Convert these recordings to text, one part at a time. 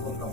Paulo.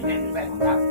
里面里外同搭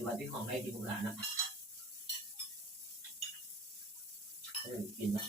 ฏิบัติที่ของให้กินโบราณนะเออกินนะ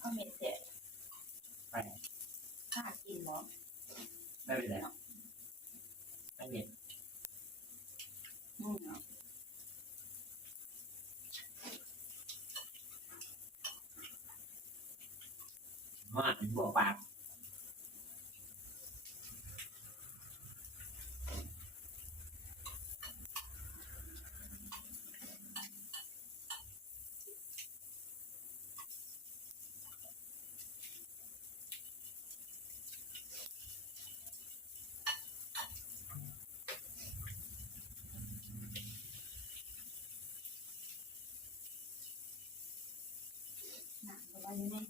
เอาเม็ดเสร็จไปข้ากินเนาะไม่เป็นไรไม่เห็นอืมเนาะว่าเป็นบวกปาก Valeu, gente. Né?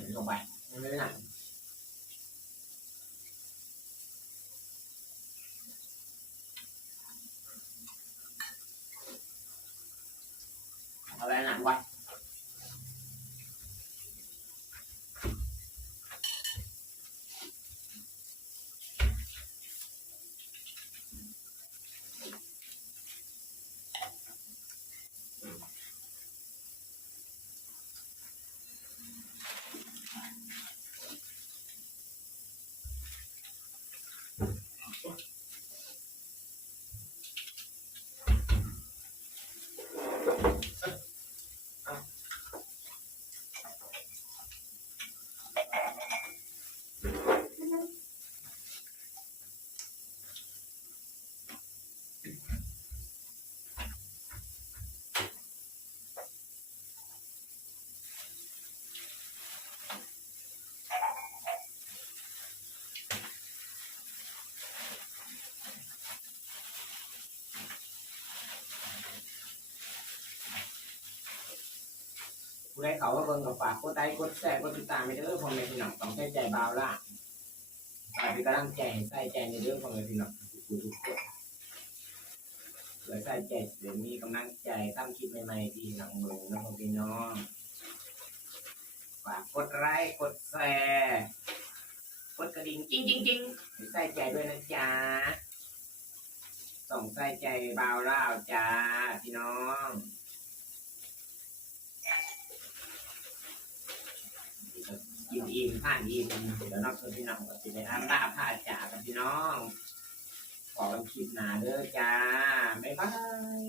ใส่ลงไปไม่ได้หนัก ผู้ใดเขาว่าเบิ่งกับฝากกดไลค์กดแชร์กดติดตามไปเด้อพ่อแม่พี่น้องต้องใช้ใจเบาล่ะฝากเป็นกำลังใจใส่ใจในเรื่องพ่อแม่พี่น้องทุกทุกคนเพื่อใส่ใจเดี๋ยวมีกำลังใจทำคลิปใหม่ๆที่หนังเมืองนะพ่อพี่น้องฝากกดไลค์กดแชร์กดกระดิ่งจริงจริงจริงใส่ใจด้วยนะจ๊ะส่งใส่ใจเบาล่าจ้าพี่น้อง กินอิ่มผ่านอิ่มเดี๋ยวน้องพี่น้องก็จะได้อ่านบ้าจาจ่ากับพี่น้อง ขอกันคลิปหนาเด้อจ้า บ๊ายบาย